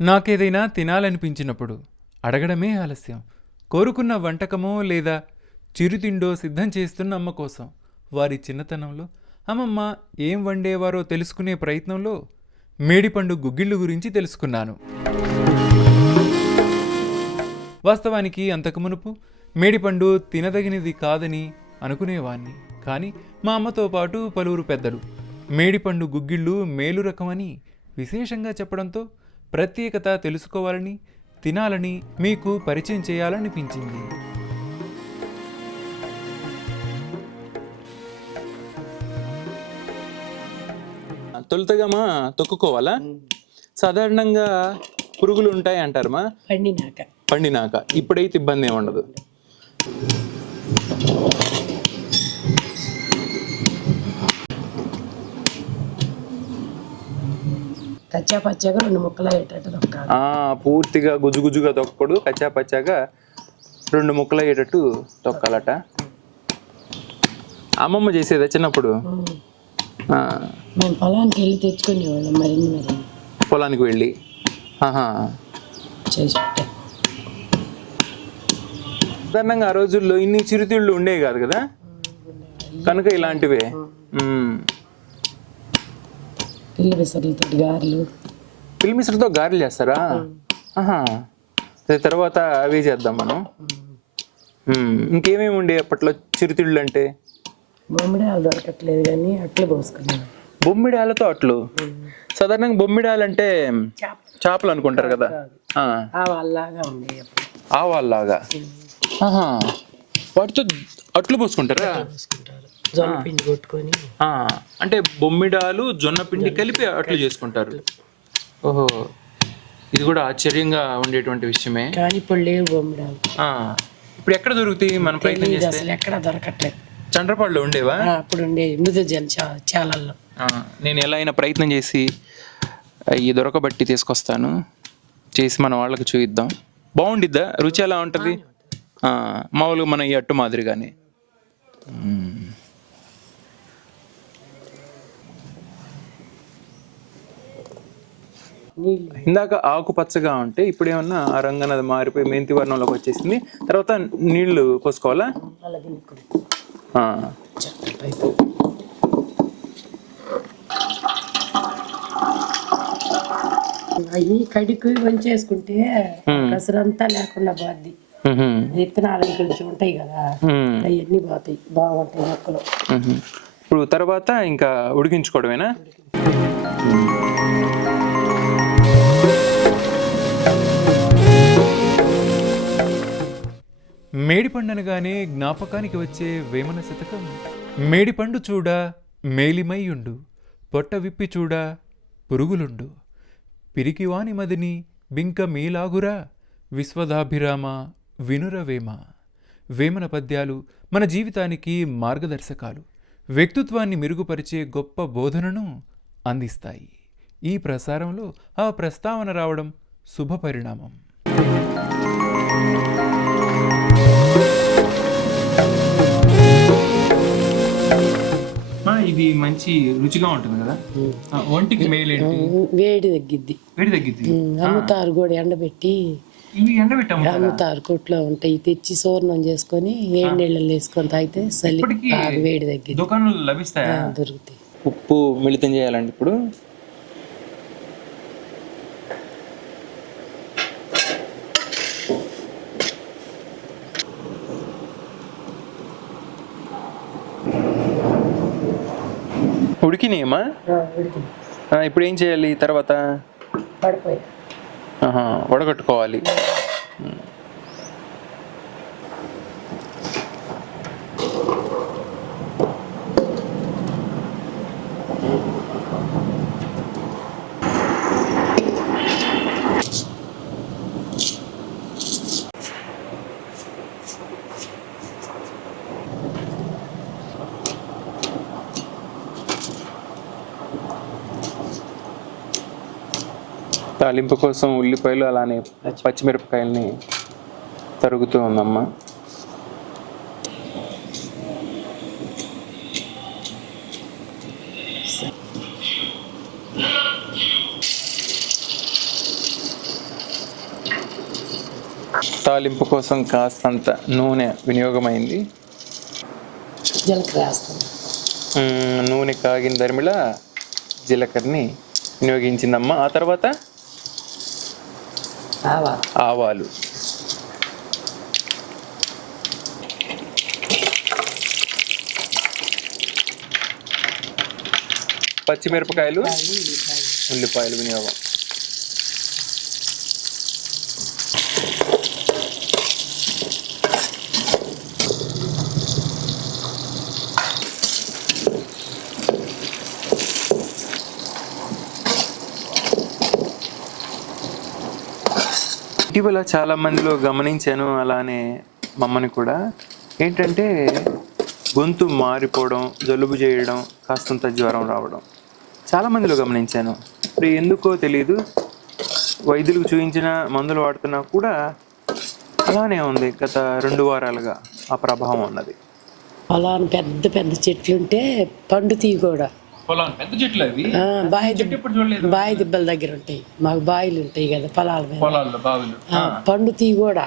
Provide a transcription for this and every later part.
నాకేదైనా తినాలనిపించినప్పుడు అడగడమే ఆలస్యం. కోరుకున్న వంటకమో లేదా చిరుతిండో సిద్ధం చేస్తున్న అమ్మ కోసం వారి చిన్నతనంలో అమ్మమ్మ ఏం వండేవారో తెలుసుకునే ప్రయత్నంలో మేడిపండు గుగ్గిళ్ళు గురించి తెలుసుకున్నాను. వాస్తవానికి అంతకు మునుపు మేడిపండు తినదగినది కాదని అనుకునేవాణ్ణి. కానీ మా అమ్మతో పాటు పలువురు పెద్దలు మేడిపండు గుగ్గిళ్ళు మేలు రకమని విశేషంగా చెప్పడంతో ప్రత్యేకత తెలుసుకోవాలని, తినాలని మీకు పరిచయం చేయాలనిపించింది. తొలుతగా తొక్కుకోవాలా? సాధారణంగా పురుగులు ఉంటాయి అంటారు పండినాక. ఇప్పుడైతే ఇబ్బంది ఏమి ఉండదు. కచ్చాపచ్చాగా 2 ముక్కలు అయ్యేటట్టు తొక్కాలి. పూర్తిగా గుజుగుజుగా తొక్కడు, కచ్చాపచ్చాగా 2 ముక్కలు అయ్యేటట్టు తొక్కాలట. అమ్మమ్మ చేసేదా చిన్నప్పుడు? మేము పొలానికి వెళ్ళి తెచ్చుకునేవాళ్ళం. మరి పొలానికి వెళ్ళి సాధారణంగా ఆ రోజుల్లో ఇన్ని చిరుతిళ్ళు ఉండేవి కాదు కదా, కనుక ఇలాంటివే. పిల్లిమిసరితో గారెలు చేస్తారా? తర్వాత అవే చేద్దాం మనం. ఇంకేమేమి ఉండే అప్పట్లో చిరుతిళ్ళు అంటే? బొమ్మిడాలు దొరకట్లేదు కానీ అట్లు పోసుకున్నాం. బొమ్మిడాలతో అట్లు. సాధారణంగా బొమ్మిడాలు అంటే చేపలు అనుకుంటారు కదా. ఆవాల్లాగా వాటితో అట్లు పోసుకుంటారా? జొన్న పిండి కొట్టుకొని. అంటే బొమ్మిడాలు జొన్న పిండి కలిపి అట్లు చేసుకుంటారు. ఓహో, ఇది కూడా ఆశ్చర్యంగా ఉండేటువంటి విషయమే. కానీ ఇప్పుడు లేవు బొమ్మిడాలు. ఇప్పుడు ఎక్కడ దొరుకుతాయి? మనం ప్రయత్నం చేస్తే అసలు ఎక్కడ దొరకట్లేదు. చండ్రపాడులో ఉండేవా? అప్పుడు ఉండేవి మృదుజన చాలల్లో. నేను ఎలా అయినా ప్రయత్నం చేసి ఈ దొరకబట్టి తీసుకొస్తాను, చేసి మన వాళ్ళకి చూయిద్దాం. బాగుండిద్దా? రుచి ఎలా ఉంటుంది? మామూలుగా మన ఈ అట్టు మాదిరిగానే. ఇందాక ఆకుపచ్చగా ఉంటే ఇప్పుడు ఏమన్నా ఆ రంగన మారిపోయి మెంతి వర్ణంలోకి వచ్చేసింది. తర్వాత నీళ్లు పోసుకోవాలా? అవి కడికి వంచేసుకుంటే కసరంతా లేకుండా బాద్ది. విత్తనాలు కొంచెం ఉంటాయి కదా, అవన్నీ పోతాయి, బాగుంటాయి మొక్కలు. ఇప్పుడు తర్వాత ఇంకా ఉడికించుకోవడమేనా? మేడిపండనగానే జ్ఞాపకానికి వచ్చే వేమన శతకం: మేడిపండు చూడ మేలిమైయుండు, పొట్ట విప్పి చూడ పురుగులుండు, పిరికివాని మదిని బింక మీలాగురా, విశ్వదాభిరామ వినురవేమ. వేమన పద్యాలు మన జీవితానికి మార్గదర్శకాలు, వ్యక్తిత్వాన్ని మెరుగుపరిచే గొప్ప బోధనను అందిస్తాయి. ఈ ప్రసారంలో ఆ ప్రస్తావన రావడం శుభపరిణామం. ఇది మంచి రుచిగా ఉంటుంది కదా, ఒంటికి మేలేంటి? వేడి తగ్గిద్ది. అమ్ముతారు కూడా ఎండబెట్టి. ఇవి ఎండబెట్టి అమ్ముతారు, కొట్లో ఉంటాయి. తెచ్చి సూర్ణం చేసుకొని వేడి నీళ్ళలో వేసుకొని తాగితే చలి వేడి తగ్గిద్ది. దుకాణంలో లభిస్తాయా? దొరుకుతాయి. ఉప్పు మిళితం చేయాలండి ఇప్పుడు. ఉడికినాయమ్మా? ఇప్పుడు ఏం చేయాలి తర్వాత? వడగట్టుకోవాలి. తాలింపు కోసం ఉల్లిపాయలు అలానే పచ్చిమిరపకాయలని తరుగుతూ ఉందమ్మా. తాలింపు కోసం కాస్తంత నూనె వినియోగమైంది. జీలకర్ర వేస్తాం. నూనె కాగిన ధర్మిళ జీలకర్రని వినియోగించిందమ్మ. ఆ తర్వాత ఆవాలు. పచ్చిమిరపకాయలు, ఉల్లిపాయలు వినియోగం. ఇటీవల చాలా మందిలో గమనించాను, అలానే మమ్మని కూడా, ఏంటంటే గొంతు మారిపోవడం, జలుబు చేయడం, కాస్తంత జ్వరం రావడం చాలా మందిలో గమనించాను. ఇప్పుడు ఎందుకో తెలియదు, వైద్యులకు చూపించిన మందులు వాడుతున్నా కూడా అలానే ఉంది. గత 2 వారాలుగా ఆ ప్రభావం ఉన్నది. పొలాన్ని పెద్ద పెద్ద చెట్లు ఉంటే పండుతీవి కూడా. పెద్ద చెట్లు అవి బావి దిబ్బల దగ్గర ఉంటాయి. మాకు బావిలు ఉంటాయి కదా పొలాల మీద. పండుతీవి కూడా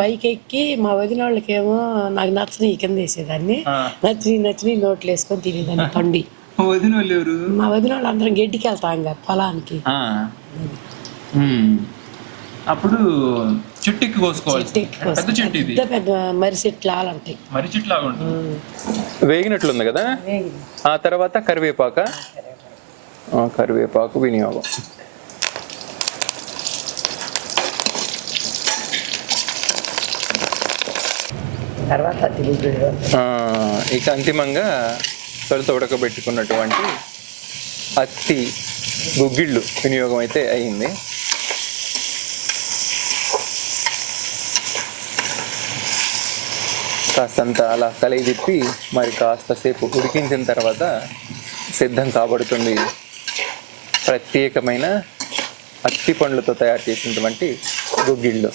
పైకి ఎక్కి మా వదిన వాళ్ళకేమో నాకు నచ్చని కింద వేసేదాన్ని, నచ్చిని నోట్లు వేసుకొని తినేదాన్ని పండి. మా వదిన వాళ్ళు అందరం గడ్డికి వెళ్తాం కదా పొలానికి. అప్పుడు చెట్టు ఎక్కి కోసుకోవాలి. పెద్ద పెద్ద మర్రి చెట్లు ఆలంటాయి. వేగినట్లుంది కదా. ఆ తర్వాత కరివేపాకు వినియోగం. తర్వాత ఇక అంతిమంగా తొలుత ఉడకబెట్టుకున్నటువంటి అత్తి గుగ్గిళ్ళు వినియోగం అయితే అయింది. కాస్తంత అలా కలయి తిప్పి మరి కాస్తసేపు ఉడికించిన తర్వాత సిద్ధం కాబడుతుంది ప్రత్యేకమైన అత్తి పండ్లతో తయారు చేసినటువంటి గుగ్గిళ్ళు.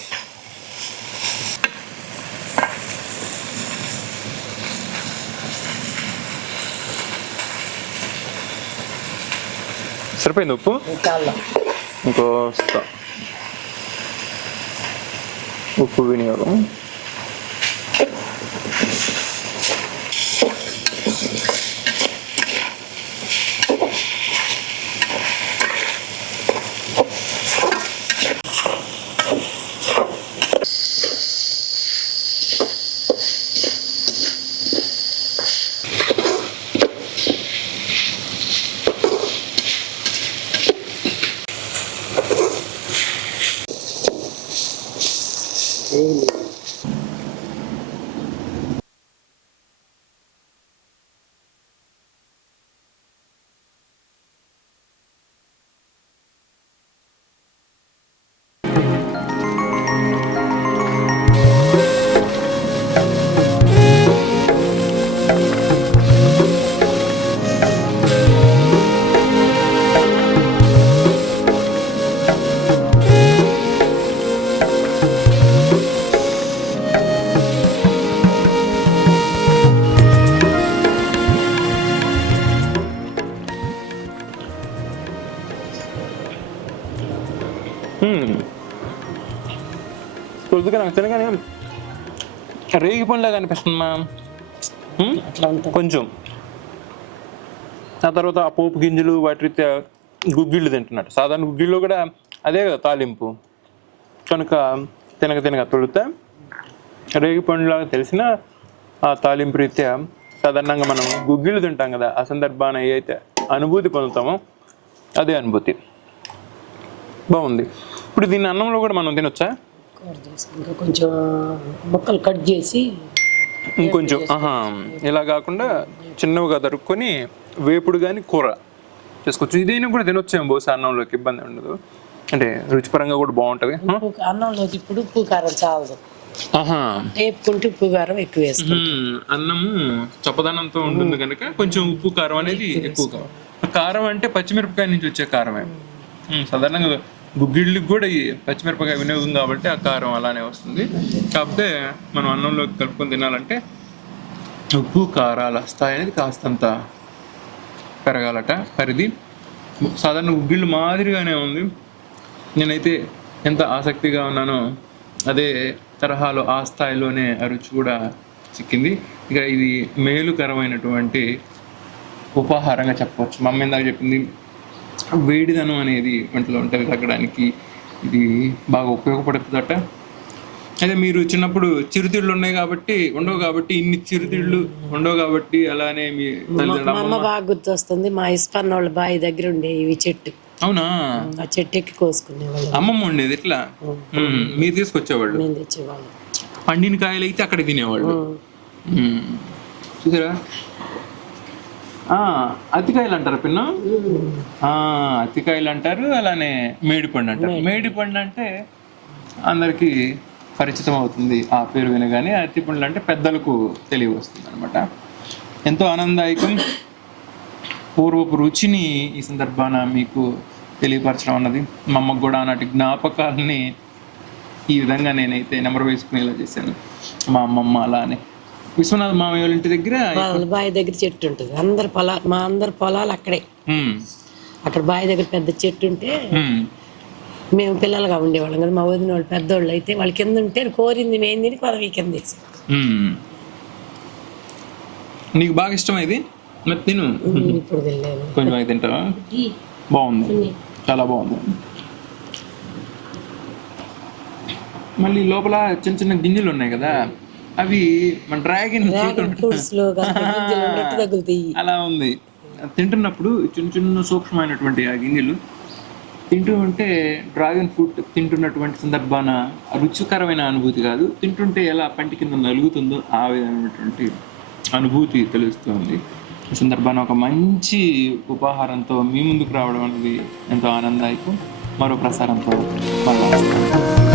సరిపోయింది ఉప్పు, ఇంకో ఉప్పు వినియోగం. కొద్దిగా నాకు తినగానే రేగి పండులాగా అనిపిస్తుంది మా కొంచెం. ఆ తర్వాత ఆ పోపు గింజలు వాటి రీత్యా గుగ్గిళ్ళు తింటున్నట్టు. సాధారణ గుగ్గిళ్ళు కూడా అదే కదా తాలింపు, కనుక తినక తొలుతా రేగి పండులాగా తెలిసిన ఆ తాలింపు రీత్యా సాధారణంగా మనం గుగ్గిళ్ళు తింటాం కదా, ఆ సందర్భాన ఏదైతే అనుభూతి పొందుతామో అదే అనుభూతి. బాగుంది. ఇప్పుడు దీన్ని అన్నంలో కూడా మనం తినొచ్చా? కొంచెం ముక్కలు కట్ చేసి ఇంకొంచెం ఇలా కాకుండా చిన్నవిగా తరుక్కొని వేపుడు కానీ కూర చేసుకోవచ్చు. ఇదైనా కూడా తినొచ్చాము బహుశా అన్నంలోకి, ఇబ్బంది ఉండదు. అంటే రుచిపరంగా కూడా బాగుంటుంది. అన్నంలోకి ఇప్పుడు ఉప్పు కారం చాలదు, వేపుకుంటే ఉప్పు కారం ఎక్కువ వేస్తాం. అన్నము చప్పదనంతో ఉంటుంది కనుక కొంచెం ఉప్పు కారం అనేది ఎక్కువ. కారం అంటే పచ్చిమిరపకాయ నుంచి వచ్చే కారమే. సాధారణంగా గుగ్గిళ్ళకి కూడా ఈ పచ్చిమిరపకాయ వినియోగం కాబట్టి ఆ కారం అలానే వస్తుంది. కాకపోతే మనం అన్నంలోకి కలుపుకొని తినాలంటే ఉప్పు కారాల స్థాయి అనేది కాస్తంత పెరగాలట. పరిధి సాధారణ గుగ్గిళ్ళు మాదిరిగానే ఉంది. నేనైతే ఎంత ఆసక్తిగా ఉన్నానో అదే తరహాలో ఆ స్థాయిలోనే ఆ రుచి కూడా చిక్కింది. ఇక ఇది మేలుకరమైనటువంటి ఉపాహారంగా చెప్పవచ్చు. మా అమ్మ ఇందాక చెప్పింది వేడిదనం అనేది ఒంట్లో ఉంటుంది తగ్గడానికి ఇది బాగా ఉపయోగపడుతుందట. అయితే మీరు చిన్నప్పుడు చిరుతిళ్ళు ఉండవు కాబట్టి ఇన్ని చిరుతిళ్ళు ఉండవు కాబట్టి అలానే మీ మా అమ్మ బాగా గుర్తొస్తుంది. మా ఇస్పన్న వాళ్ళ బావి దగ్గర ఉండే ఇవి చెట్టు. అవునా? ఆ చెట్టు ఎక్కి కోసుకునేవాళ్ళు. అమ్మమ్మ ఉండేది ఎట్లా? మీరు తీసుకొచ్చేవాళ్ళు? మేము తెచ్చేవాళ్ళం. పండిన కాయలు అయితే అక్కడ తినేవాళ్ళు. చూసారా? అతికాయలు అంటారు పిన్న. అతికాయలు అంటారు, అలానే మేడిపండు అంటారు. మేడిపండు అంటే అందరికీ పరిచితం అవుతుంది ఆ పేరు వినగానే. అరటిపండ్లు అంటే పెద్దలకు తెలియవస్తుంది అనమాట. ఎంతో ఆనందదాయకం. పూర్వపు రుచిని ఈ సందర్భాన మీకు తెలియపరచడం అన్నది మా అమ్మకు కూడా ఆనాటి జ్ఞాపకాలని ఈ విధంగా నేనైతే నెంబర్ వేసుకునేలా చేశాను. మా అమ్మమ్మ అలానే విశ్వనాథ మామయ్య వాళ్ళ ఇంటి దగ్గర బావి దగ్గర చెట్టు ఉంటుంది. మా అందరి పొలాలు అక్కడే. అక్కడ బావి దగ్గర పెద్ద చెట్టు ఉంటే మేము పిల్లలుగా ఉండేవాళ్ళం కదా. మా వదిన వాళ్ళు పెద్దోళ్ళు అయితే వాళ్ళ కింద ఉంటే కోరింది మేము తిని కొదవి కింద వేసి. నీకు బాగా ఇష్టం ఇది? మరి తిను. ఇప్పుడు తినలేదు. కొంచెం అయితే తింటావా? బాగుంది, చాలా బాగుంది. మళ్ళీ లోపల చిన్న చిన్న గింజలు ఉన్నాయి కదా, అవి మన డ్రాగన్ అలా ఉంది. తింటున్నప్పుడు చిన్న చిన్న సూక్ష్మమైనటువంటి ఆ గింజలు తింటూ ఉంటే డ్రాగన్ ఫ్రూట్ తింటున్నటువంటి సందర్భాన రుచికరమైన అనుభూతి కాదు, తింటుంటే ఎలా పంటి కింద నలుగుతుందో ఆ విధమైనటువంటి అనుభూతి తెలుస్తుంది. ఈ సందర్భాన ఒక మంచి ఉపాహారంతో మీ ముందుకు రావడం అనేది ఎంతో ఆనందదాయకం. మరో ప్రసారంతో మళ్ళీ